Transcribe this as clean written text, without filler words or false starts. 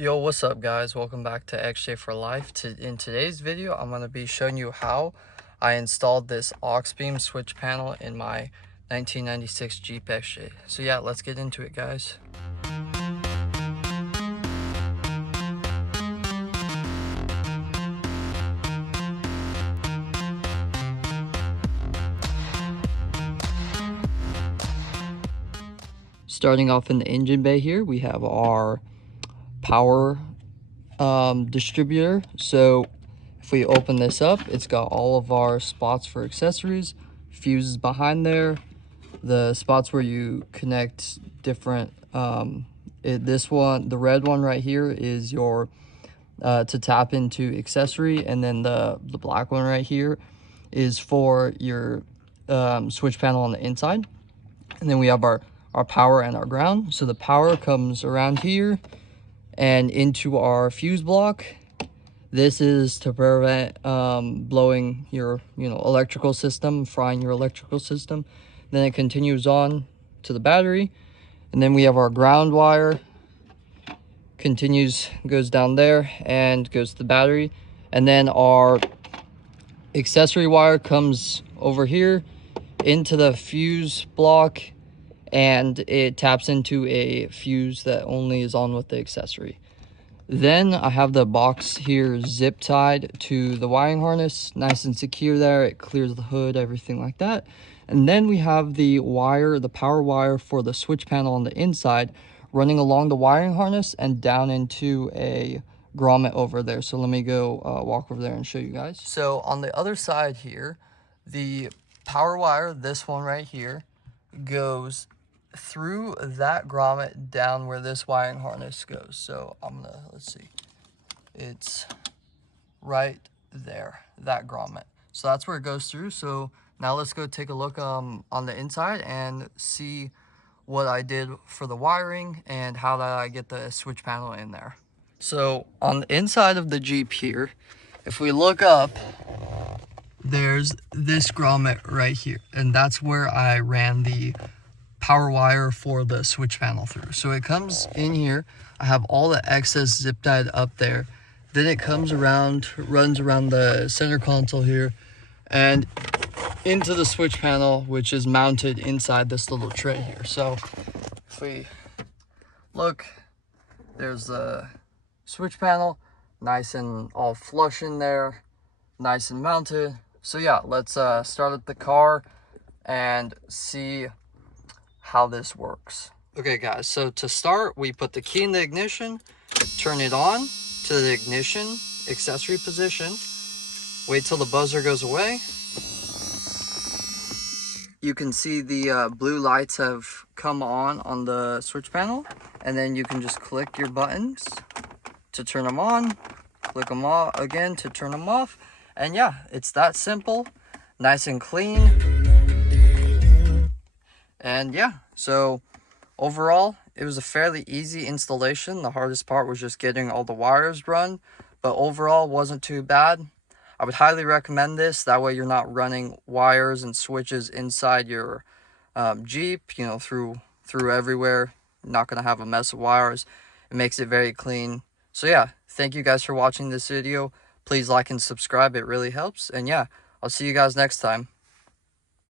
Yo, what's up guys? Welcome back to XJ for Life. In today's video, I'm going to be showing you how I installed this Auxbeam switch panel in my 1996 Jeep XJ. So yeah, let's get into it guys. Starting off in the engine bay here, we have our power distributor. So if we open this up, it's got all of our spots for accessories, fuses behind there, the spots where you connect different this one, the red one right here, is your to tap into accessory, and then the black one right here is for your switch panel on the inside. And then we have our power and our ground. So the power comes around here and into our fuse block. This is to prevent blowing your electrical system, frying your electrical system. Then it continues on to the battery, and then we have our ground wire, goes down there and goes to the battery, and then our accessory wire comes over here into the fuse block, and it taps into a fuse that only is on with the accessory. Then I have the box here zip tied to the wiring harness, nice and secure there. It clears the hood, everything like that. And then we have the wire, the power wire for the switch panel on the inside, running along the wiring harness and down into a grommet over there. So let me go walk over there and show you guys. So on the other side here, the power wire, this one right here, goes through that grommet down where this wiring harness goes. So let's see, it's right there, that grommet. So that's where it goes through. So now let's go take a look on the inside and see what I did for the wiring and how that I get the switch panel in there. So on the inside of the Jeep here, if we look up, there's this grommet right here, and that's where I ran the power wire for the switch panel through. So it comes in here, I have all the excess zip tied up there, then it comes around, runs around the center console here and into the switch panel, which is mounted inside this little tray here. So if we look, there's the switch panel, nice and all flush in there, nice and mounted. So yeah, let's start up the car and see how this works. Okay guys, so to start, we put the key in the ignition, turn it on to the ignition accessory position, wait till the buzzer goes away. You can see the blue lights have come on the switch panel, and then you can just click your buttons to turn them on, click them off again to turn them off, and yeah, it's that simple, nice and clean. And yeah, so overall, it was a fairly easy installation. The hardest part was just getting all the wires run, but overall wasn't too bad. I would highly recommend this. That way you're not running wires and switches inside your Jeep, through everywhere. You're not going to have a mess of wires. It makes it very clean. So yeah, thank you guys for watching this video. Please like and subscribe. It really helps. And yeah, I'll see you guys next time.